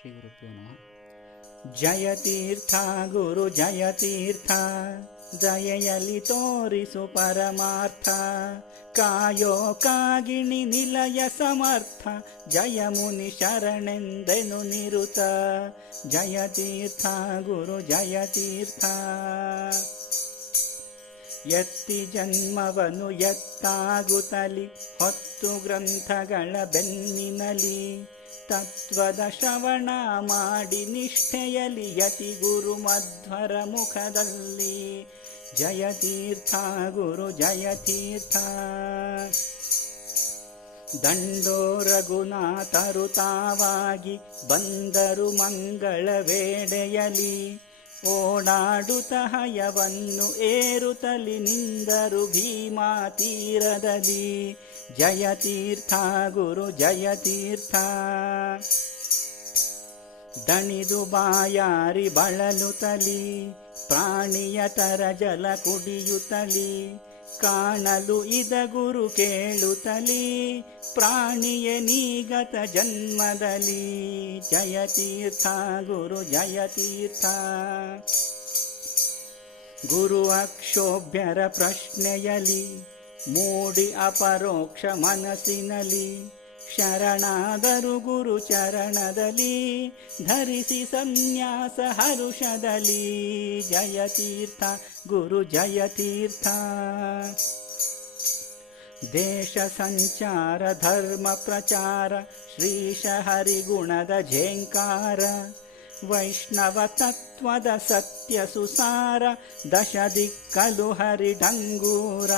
ಶ್ರೀ ಗುರುಭ್ಯೋ ನಮಃ ಜಯತೀರ್ಥ ಗುರು ಜಯತೀರ್ಥ ದಯೆಯಲ್ಲಿ ತೋರಿಸು ಪರಮಾರ್ಥ. ಕಾಯೋ ಕಾಗಿಣಿ ನಿಲಯ ಸಮರ್ಥ. ಜಯ ಮುನಿ ಶರಣೆಂದೆನು ನಿರುತ. ಜಯತೀರ್ಥ ಗುರು ಜಯತೀರ್ಥ ಎತ್ತಿ ಜನ್ಮವನು ಎತ್ತಾಗುತ್ತಲಿ ಹೊತ್ತು ಗ್ರಂಥಗಳ ಬೆನ್ನಿನಲಿ. ತತ್ವದ ಶ್ರವಣ ಮಾಡಿ ನಿಷ್ಠೆಯಲಿ ಯತಿ ಗುರು ಮಧ್ವರ ಮುಖದಲ್ಲಿ. ಜಯತೀರ್ಥ ಗುರು ಜಯತೀರ್ಥ ದಂಡೋ ರಘುನಾಥರು ತಾವಾಗಿ ಬಂದರು ಮಂಗಳ ವೇಳೆಯಲಿ ಓಡಾಡುತ್ತ ಹಯವನ್ನು ಏರುತ್ತಲಿ ನಿಂದರು ಭೀಮಾ ತೀರದಲ್ಲಿ. ಜಯತೀರ್ಥ ಗುರು ಜಯತೀರ್ಥ ದಣಿದು ಬಾಯಾರಿ ಬಳಲುತ್ತಲಿ, ಪ್ರಾಣಿಯ ತರ ಜಲ ಕುಡಿಯುತ್ತಲಿ ಕಾಣಲು ಇದ ಗುರು ಕೇಳುತ್ತಲಿ, ಪ್ರಾಣಿಯ ನೀಗತ ಜನ್ಮದಲ್ಲಿ. ಜಯತೀರ್ಥ ಗುರು ಜಯತೀರ್ಥ ಗುರು ಅಕ್ಷೋಭ್ಯರ ಪ್ರಶ್ನೆಯಲಿ ಮೂಡಿ ಅಪರೋಕ್ಷ ಮನಸ್ಸಿನಲಿ ಶರಣಾದರು ಗುರು ಚರಣದಲ್ಲಿ ಧರಿಸಿ ಸನ್ಯಾಸ ಹರುಷದಲ್ಲಿ ಜಯತೀರ್ಥ ಗುರು ಜಯತೀರ್ಥ ದೇಶ ಸಂಚಾರ ಧರ್ಮ ಪ್ರಚಾರ ಶ್ರೀಶ ಹರಿಗುಣದ ಝೇಂಕಾರ ವೈಷ್ಣವ ತತ್ವದ ಸತ್ಯ ಸುಸಾರ ದಶ ದಿಕ್ಕಲು ಜಯ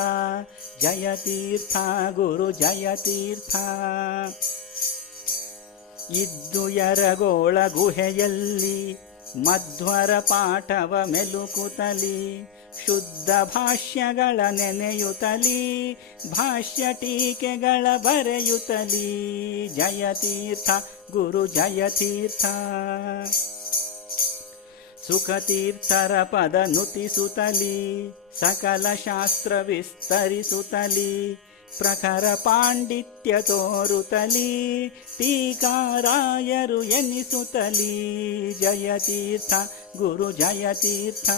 ಜಯತೀರ್ಥ ಗುರು ಜಯತೀರ್ಥ ಇದ್ದು ಯರಗೋಳ ಗುಹೆಯಲ್ಲಿ ಮಧ್ವರ ಪಾಠವ ಮೆಲುಕುತಲಿ, ಶುದ್ಧ ಭಾಷ್ಯಗಳ ನೆನೆಯುತ್ತಲಿ ಭಾಷ್ಯ ಟೀಕೆಗಳ ಬರೆಯುತ್ತಲಿ ಜಯತೀರ್ಥ ಗುರು ಜಯತೀರ್ಥ ಸುಖತೀರ್ಥರ ಪದ ನುತಿಸುತ್ತಲಿ ಸಕಲ ಶಾಸ್ತ್ರ ವಿಸ್ತರಿಸುತ್ತಲಿ ಪ್ರಖರ ಪಾಂಡಿತ್ಯ ತೋರುತ್ತಲೀ ಟೀಕಾರಾಯರು ಎನಿಸುತ್ತಲಿ ಜಯತೀರ್ಥ ಗುರು ಜಯತೀರ್ಥ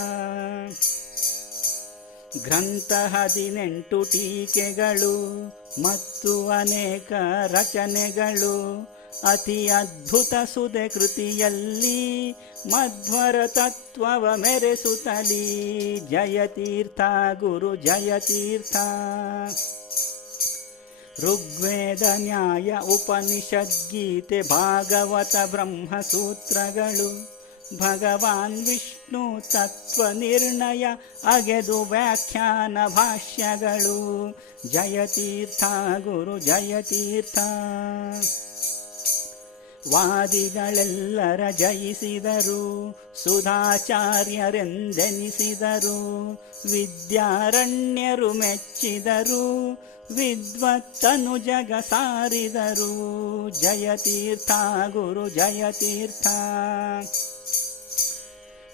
ಗ್ರಂಥ ಹದಿನೆಂಟು ಟೀಕೆಗಳು ಮತ್ತು ಅನೇಕ ರಚನೆಗಳು. ಅತಿ ಅದ್ಭುತ ಸುದೆ ಕೃತಿಯಲ್ಲಿ ಮಧ್ವರ ತತ್ವವ ಮೆರೆಸುತ್ತಲಿ ಜಯತೀರ್ಥ ಗುರು ಜಯತೀರ್ಥ ಋಗ್ವೇದ ನ್ಯಾಯ ಉಪನಿಷದ್ಗೀತೆ ಭಾಗವತ ಬ್ರಹ್ಮಸೂತ್ರಗಳು. ಭಗವಾನ್ ವಿಷ್ಣು ತತ್ವ ನಿರ್ಣಯ ಅಗೆದು ವ್ಯಾಖ್ಯಾನ ಭಾಷ್ಯಗಳು. ಜಯತೀರ್ಥ ಗುರು ಜಯತೀರ್ಥ. ವಾದಿಗಳೆಲ್ಲರ ಜಯಿಸಿದರು, ಸುಧಾಚಾರ್ಯರೆಂದೆನಿಸಿದರು, ವಿದ್ಯಾರಣ್ಯರು ಮೆಚ್ಚಿದರು विद्वत्तनुजगसार जयतीर्थ गुरु जयतीर्थ।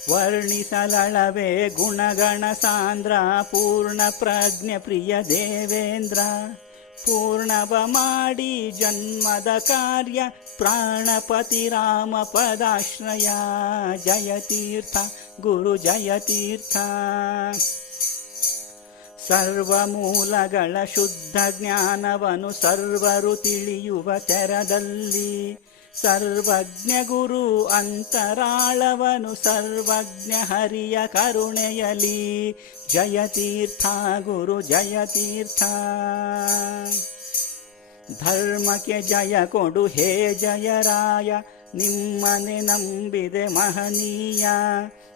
वर्णसलवे गुणगणसान्द्र पूर्णप्रज्ञप्रिय देवेन्द्र। पूर्णवी जन्मद कार्य प्राणपति रामपदाश्रया जयतीर्थ गुरु जयतीर्थ। ಸರ್ವಮೂಲಗಳ ಶುದ್ಧ ಜ್ಞಾನವನು ಸರ್ವರು ತಿಳಿಯುವ ತೆರದಲ್ಲಿ. ಸರ್ವಜ್ಞ ಗುರು ಅಂತರಾಳವನು ಸರ್ವಜ್ಞ ಹರಿಯ ಕರುಣೆಯಲಿ. ಜಯತೀರ್ಥ ಗುರು ಜಯತೀರ್ಥ ಧರ್ಮಕ್ಕೆ ಜಯ ಕೊಡು, ಹೇ ಜಯರಾಯ. ನಿಮ್ಮನೆ ನಂಬಿದೆ ಮಹನೀಯ.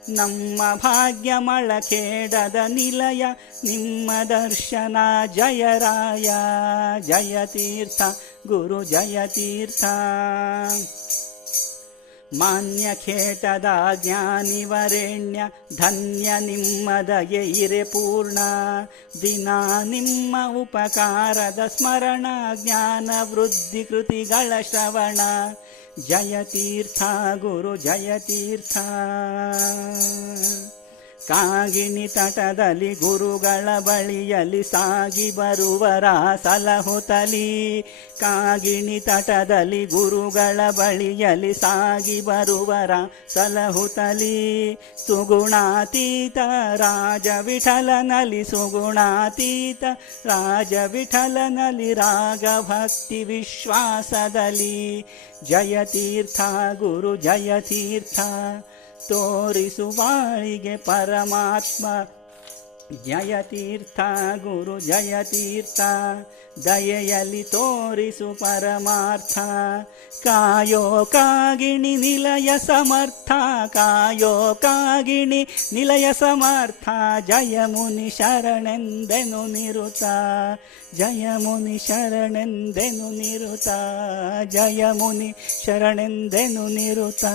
ನಮ್ಮ ಭಾಗ್ಯ ಮಳಖೇಡದ ನಿಲಯ ನಿಮ್ಮ ದರ್ಶನ ಜಯರಾಯ ಜಯತೀರ್ಥ ಗುರು ಜಯತೀರ್ಥ. ಮಾನ್ಯ ಖೇಟದ ಜ್ಞಾನಿವರೆಣ್ಯ ಧನ್ಯ ನಿಮ್ಮದಗೆ ಇರೆ ಪೂರ್ಣ. ದಿನ ನಿಮ್ಮ ಉಪಕಾರದ ಸ್ಮರಣ, ಜ್ಞಾನ ವೃದ್ಧಿ ಕೃತಿಗಳ ಶ್ರವಣ. ಜಯತೀರ್ಥ ಗುರು, ಜಯತೀರ್ಥ. ಕಾಗಿಣಿ ತಟದಲ್ಲಿ ಗುರುಗಳ ಬಳಿಯಲ್ಲಿ ಸಾಗಿ ಬರುವರ ಸಲಹುತಲಿ ಕಾಗಿಣಿ ತಟದಲ್ಲಿ ಗುರುಗಳ ಬಳಿಯಲ್ಲಿ ಸಾಗಿ ಬರುವರ ಸಲಹುತಲಿ ಸುಗುಣಾತೀತ ರಾಜ ವಿಠಲನಲ್ಲಿ ಸುಗುಣಾತೀತ ರಾಜ ವಿಠಲನಲ್ಲಿ ರಾಗ ಭಕ್ತಿ ವಿಶ್ವಾಸದಲ್ಲಿ. ಜಯತೀರ್ಥ ಗುರು, ಜಯತೀರ್ಥ. ತೋರಿಸು ಪರಮಾತ್ಮ. ಜಯ ತೀರ್ಥ ಗುರು ಜಯ ಜಯತೀರ್ಥ. ದಯೆಯಲ್ಲಿ ತೋರಿಸು ಪರಮಾರ್ಥ. ಕಾಯೋ ಕಾಗಿಣಿ ನಿಲಯ ಸಮರ್ಥ. ಕಾಯೋ ಕಾಗಿಣಿ ನಿಲಯ ಸಮರ್ಥ. ಜಯ ಮುನಿ ಶರಣೆಂದೆನು ನಿರುತ. ಜಯ ಮುನಿ ಶರಣೆಂದೆನು ನಿರುತ. ಜಯ ಮುನಿ ಶರಣೆಂದೆನು ನಿರುತ.